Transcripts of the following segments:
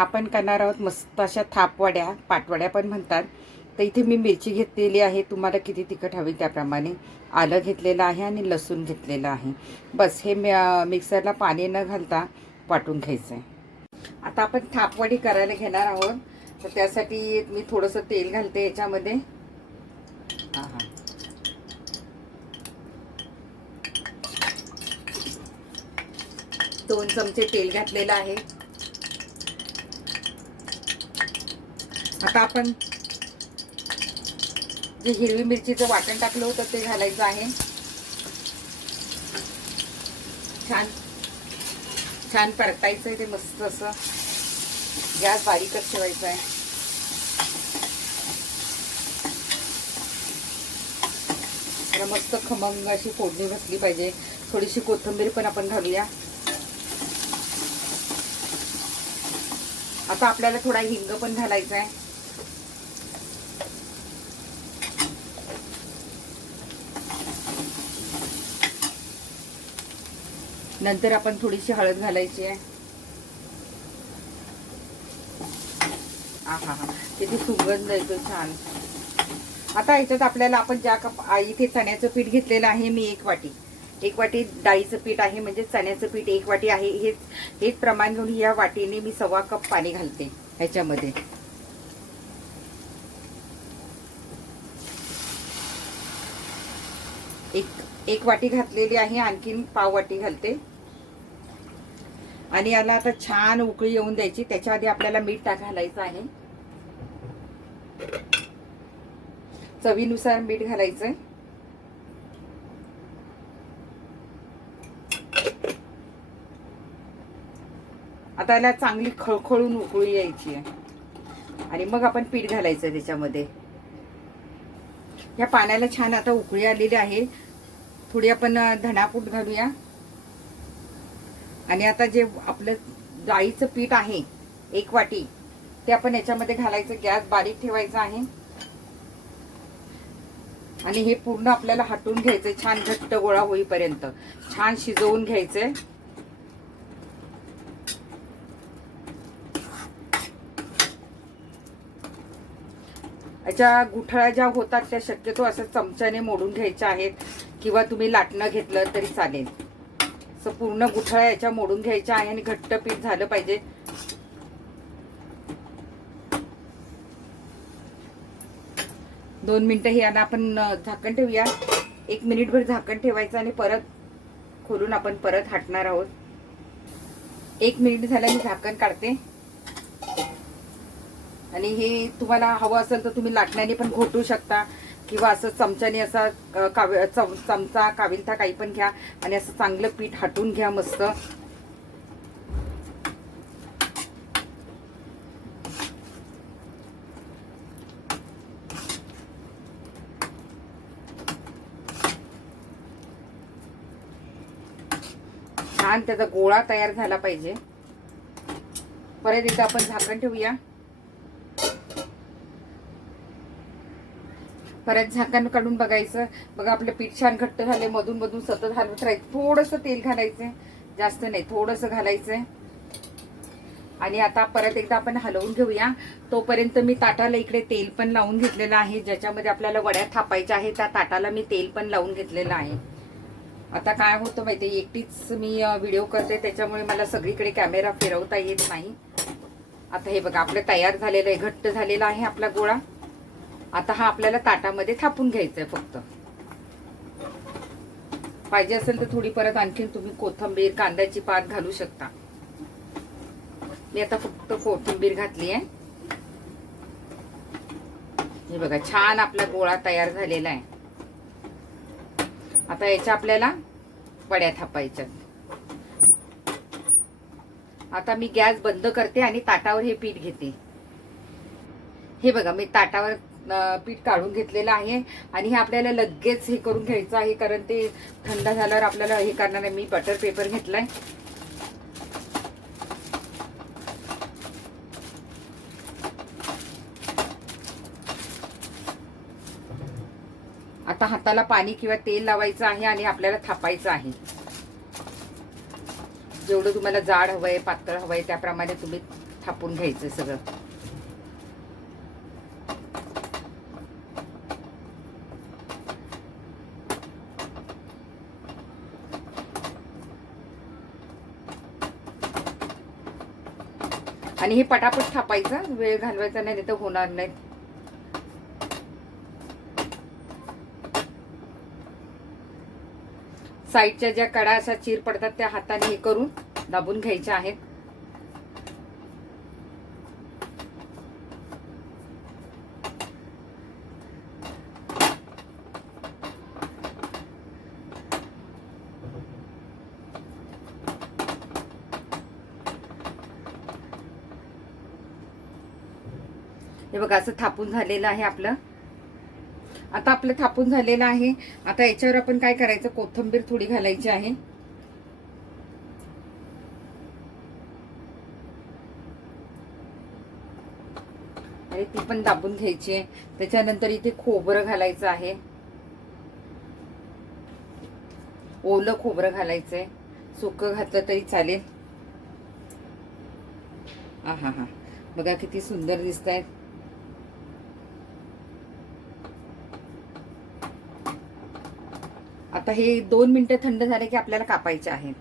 आपण करणार आहोत मस्त अशा थापवड्या, पाटवड्या पण म्हणतात. तर इथे मी मिरची घेतलेली आहे, तुम्हाला किती तिखट हवी त्याप्रमाणे. आलं घेतलेलं आहे आणि लसूण घेतलेलं आहे. बस हे मिक्सरला पाणी न घालता वाटून घ्यायचं आहे. आता आपण थापवडी करायला घेणार आहोत. तर त्यासाठी मी थोडंसं तेल घालते याच्यामध्ये. हा 2 चमचे तेल घातलेलं आहे. आता आपण जे हिरवी मिरचीचं वाटण टाकलं होतं ते घालायचं आहे. छान छान परतायचं आहे ते मस्त असं. गॅस बारीकच ठेवायचा आहे. मस्त खमंग अशी फोडणी बसली पाहिजे. थोडीशी कोथिंबीर पण आपण घालूया. आता आपल्याला थोडा हिंग पण घालायचा आहे. नंतर आपण थोडीशी हळद घालायची आहे. आहा किती सुगंध येतो छान. आता याच्यात आपल्याला आपण ज्या कप इथे चण्याचं पीठ घेतलेलं आहे मी 1 वाटी डाळीचं पीठ आहे, म्हणजे चण्याचं पीठ 1 वाटी आहे. हेच प्रमाण घेऊन या वाटीने मी 1.25 कप पाणी घालते ह्याच्यामध्ये. एक वाटी घातलेली आहे, आणखीन पाव वाटी घालते. आणि याला आता छान उकळी येऊन द्यायची. त्याच्या आधी आपल्याला मीठ घालायचं आहे. चवीनुसार मीठ घालायचंय. आता याला चांगली खळखळून उकळी यायची आहे आणि मग आपण पीठ घालायचं त्याच्यामध्ये. या पाण्याला छान आता उकळी आलेली आहे. थोडी आपण धणापूड घालूया. आणि आता जे आपलं डाळीचं पीठ आहे 1 वाटी ते आपण याच्यामध्ये घालायचं. गॅस बारीक ठेवायचा आहे. आणि हे पूर्ण आपल्याला हटून घ्यायचंय. छान घट्ट गोळा होईपर्यंत छान शिजवून घ्यायचंय. याच्या गुठळ्या ज्या होतात त्या शक्यतो असं चमच्याने मोडून घ्यायच्या आहेत, किंवा तुम्ही लाटणं घेतलं तरी चालेल. असं पूर्ण गुठळ्या याच्या मोडून घ्यायच्या आहे आणि घट्ट पीठ झालं पाहिजे. दोन मिनिटं हे याला आपण झाकण ठेवूया. 1 मिनिटभर झाकण ठेवायचं आणि परत खोलून आपण परत हटणार आहोत. 1 मिनिट झालं मी झाकण काढते. आणि हे तुम्हाला हवं असेल तर तुम्ही लाटण्याने पण घोटू शकता, किंवा असं चमच्याने असा चमचा काविलता काही पण घ्या आणि असं चांगलं पीठ हटून घ्या मस्त. छान त्याचा गोळा तयार झाला पाहिजे. परत एकदा आपण झाकण ठेवूया. परत झाकण काढून बघायचं. बघा आपलं पीठ छान घट्ट झाले. मधून मधून सतत हलवत राहायचं. थोडंसं तेल घालायचंय, जास्त नाही, थोडंसं घालायचंय. आणि आता परत एकदा आपण हलवून घेऊया. तोपर्यंत मी ताटाला इकडे तेल पण लावून घेतलेलं आहे. ज्याच्यामध्ये आपल्याला वड्या थापायच्या आहे त्या ताटाला मी तेल पण लावून घेतलेलं आहे. आता काय होतं माहितीये, एकटीच मी व्हिडिओ करते त्याच्यामुळे मला सगळीकडे कॅमेरा फिरवता येत नाही. आता हे बघा आपलं तयार झालेलं आहे, घट्ट झालेला आहे आपला गोळा. आता हा आपल्याला ताटामध्ये थापून घ्यायचा आहे फक्त. पाहिजे असेल तर थोडी परत आणखीन तुम्ही कोथिंबीर, कांद्याची पात घालू शकता. मी आता फक्त कोथिंबीर घातली आहे. हे बघा छान आपला गोळा तयार झालेला आहे. आता याच्या आपल्याला वड्या थापायच्या. आता मी गॅस बंद करते आणि ताटावर हे पीठ घेते. हे बघा मी ताटावर पीठ काढून घेतलेलं आहे. आणि हे आपल्याला लगेच हे करून घ्यायचं आहे, कारण ते थंड झाल्यावर आपल्याला हे करणार आहे. मी बटर पेपर घेतलाय. आता हाताला पाणी किंवा तेल लावायचं आहे आणि आपल्याला थापायचं आहे. जेवढं तुम्हाला जाड हवंय, पातळ हवंय त्याप्रमाणे तुम्ही थापून घ्यायचं सगळं. आणि हे पटापट थापायचं, वेळ घालवायचा नाही तर होणार नाही. साईडच्या ज्या कडा अशा चीर पडतात त्या हाताने हे करून दाबून घ्यायच्या आहेत. हे बघा असं थापून झालेलं आहे आपलं. आता आपलं थापून झालेलं आहे. आता याच्यावर आपण काय करायचं, कोथिंबीर थोडी घालायची आहे. आणि ती पण दाबून घ्यायची आहे. त्याच्यानंतर इथे खोबरं घालायचं आहे, ओलं खोबरं घालायचंय, सुकं घातलं तरी चालेल. हा बघा किती सुंदर दिसत आहेत. आता हे 2 मिनिटं थंड झाले की आपल्याला कापायचे आहेत.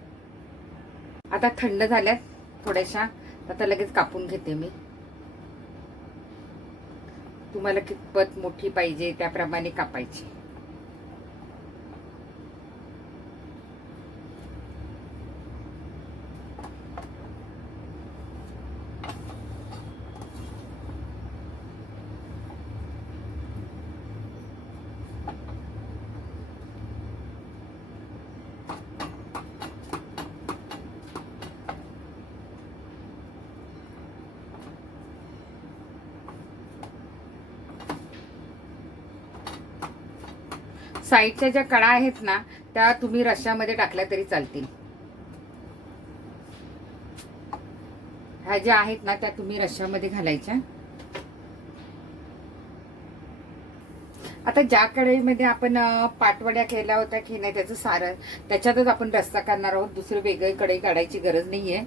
आता थंड झाल्यात थोड्याशा, आता लगेच कापून घेते मी. तुम्हाला कितपत मोठी पाहिजे त्याप्रमाणे कापायची. साईडच्या ज्या कडा आहेत ना त्या तुम्ही रश्श्यामध्ये टाकल्या तरी चालतील. ह्या ज्या आहेत ना त्या तुम्ही रश्श्यामध्ये घालायच्या. आता ज्या कढईमध्ये आपण पाटवड्या केल्या होत्या की नाही त्याचं सारण, त्याच्यातच आपण रस्सा करणार आहोत. दुसरी वेगळी कढई काढायची गरज नाहीये.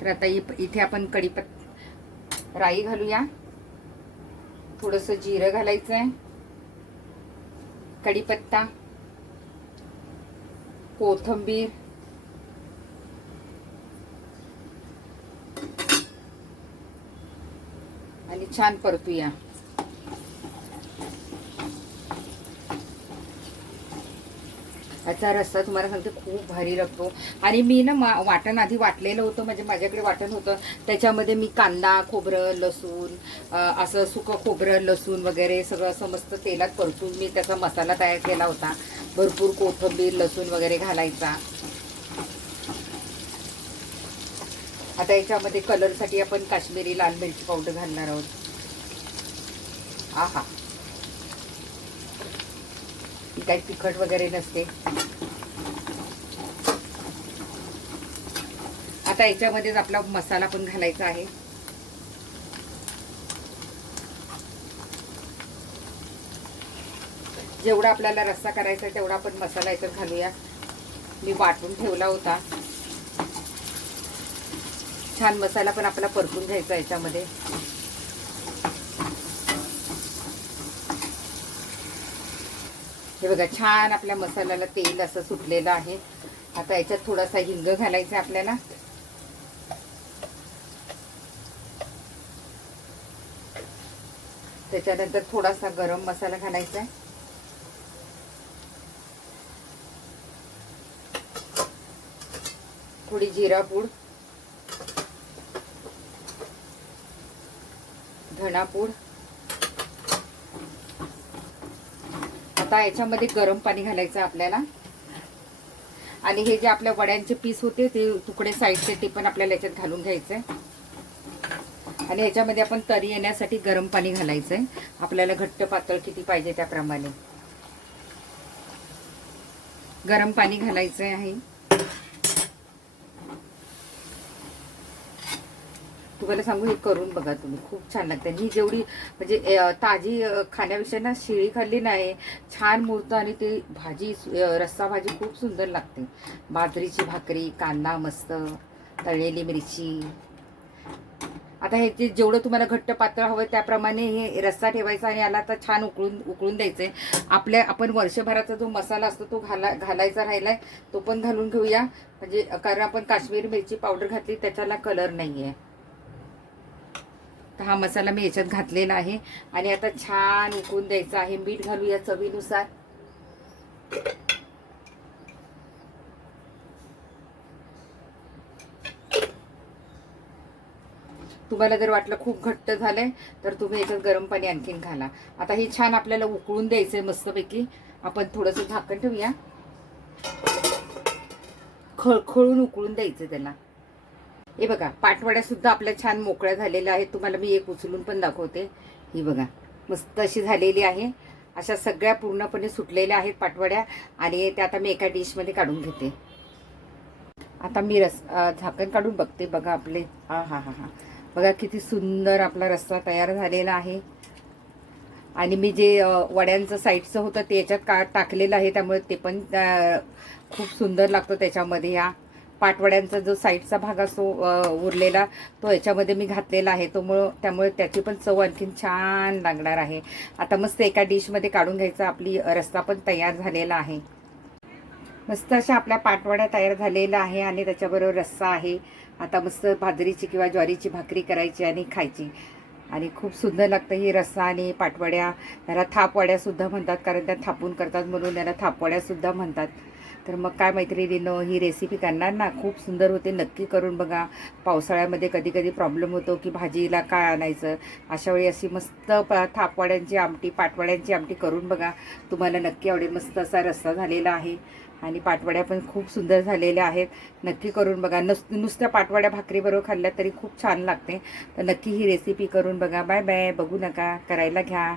तर आता इथे आपण राई घालूया, थोडंसं जिरं घालायचंय, कढीपत्ता, कोथिंबीर, आणि छान परतूया. याचा रस्सा तुम्हाला सांगते खूप भारी लागतो. आणि मी ना वाटण आधी वाटलेलं होतं, म्हणजे माझ्याकडे वाटण होतं. त्याच्यामध्ये मी कांदा, खोबरं, लसूण, असं सुकं खोबरं, लसूण वगैरे सगळं असं मस्त तेलात परतून मी त्याचा मसाला तयार केला होता. भरपूर कोथिंबीर, लसूण वगैरे घालायचा. आता याच्यामध्ये कलरसाठी आपण काश्मीरी लाल मिरची पावडर घालणार आहोत. आहा, काही तिखट वगैरे नसते. आता याच्यामध्येच आपला मसाला पण घालायचा आहे. जेवढा आपल्याला रस्सा करायचा आहे तेवढा आपण मसाला याच्यात घालूया. मी वाटून ठेवला होता. छान मसाला पण आपला परतून घ्यायचा याच्यामध्ये. हे बघा छान आपल्या मसाल्याला तेल असं सुटलेलं आहे. आता याच्यात थोडासा हिंग घालायचा आहे आपल्याला. त्याच्यानंतर थोडासा गरम मसाला घालायचा आहे. थोडी जिरा पूड, धना पूड. आता याच्यामध्ये गरम पाणी घालायचं आपल्याला. आणि हे जे आपल्या वड्यांचे पीस होते ते तुकडे साईडचे ते पण आपल्याला याच्यात घालून घ्यायचंय. आणि याच्यामध्ये आपण तरी येण्यासाठी गरम पाणी घालायचंय. आपल्याला घट्ट पातळ किती पाहिजे त्याप्रमाणे गरम पाणी घालायचंय आहे. तुम्हाला सांगू, हे करून बघा तुम्ही, खूप छान लागते. ही जेवढी म्हणजे ताजी खाण्याविषयी ना शिळी खाल्ली नाही छान मुरतं. आणि ते भाजी, रस्सा भाजी खूप सुंदर लागते. बाजरीची भाकरी, कांदा मस्त, तळलेली मिरची, आता ह्याचे जेवढं तुम्हाला घट्ट पातळ हवं त्याप्रमाणे हे रस्सा ठेवायचा आणि याला आता छान उकळून द्यायचंय. आपण वर्षभराचा जो मसाला असतो तो घालायचा राहिलाय, तो पण घालून घेऊया. म्हणजे कारण आपण काश्मीरी मिरची पावडर घातली त्याच्याला कलर नाहीये. तर हा मसाला मी याच्यात घातलेला आहे आणि आता छान उकळून द्यायचा आहे. मीठ घालूया चवीनुसार. तुम्हाला जर वाटलं खूप घट्ट झालंय तर तुम्ही याच्यात गरम पाणी आणखीन घाला. आता हे छान आपल्याला उकळून द्यायचंय मस्तपैकी. आपण थोडंसं झाकण ठेवूया. खळखळून उकळून द्यायचं त्याला. हे बघा पाटवड्या सुद्धा आपल्या छान मोकळ्या झालेल्या आहेत. तुम्हाला मी एक उचलून पण दाखवते. ही बघा मस्त अशी झालेली आहे. अशा सगळ्या पूर्णपणे सुटलेल्या आहेत पाटवड्या आणि त्या आता मी एका डिशमध्ये काढून घेते. आता मी झाकण काढून बघते. बघा आपले हा हा हा हा बघा किती सुंदर आपला रस्सा तयार झालेला आहे. आणि मी जे वड्यांचं साईडचं होतं ते याच्यात टाकलेलं आहे, त्यामुळे ते पण खूप सुंदर लागतो त्याच्यामध्ये. या पाटवड्यांचा जो साईडचा भाग असतो उरलेला तो याच्यामध्ये मी घातलेला आहे, त्यामुळे त्याची पण चव आणखीन छान लागणार आहे. आता मस्त एका डिशमध्ये काढून घ्यायचा. आपली रस्सा पण तयार झालेला आहे. मस्त अशा आपल्या पाटवड्या तयार झालेल्या आहे आणि त्याच्याबरोबर रस्सा आहे. आता मस्त बाजरीची किंवा ज्वारीची भाकरी करायची आणि खायची आणि खूप सुंदर लागतं ही रस्सा आणि पाटवड्या. त्याला थापवड्या सुद्धा म्हणतात, कारण त्या थापून करतात म्हणून त्याला थापवड्या सुद्धा म्हणतात. तर मग काय मैत्रिणींनो, ही रेसिपी करणार ना खूप सुंदर होते. नक्की करून बघा. पावसाळ्यामध्ये कधी कधी प्रॉब्लेम होतो की भाजीला काय आणायचं, अशा वेळी अशी मस्त थापवड्यांची आमटी, पाटवड्यांची आमटी करून बघा. तुम्हाला नक्की आवडेल. मस्त असा रस्सा झालेला आहे आणि पाटवड्या पण खूप सुंदर झालेल्या आहेत. नक्की करून बघा. नुसत्या पाटवड्या भाकरीबरोबर खाल्ल्या तरी खूप छान लागते. तर नक्की ही रेसिपी करून बघा. Bye bye. बघू नका, करायला घ्या.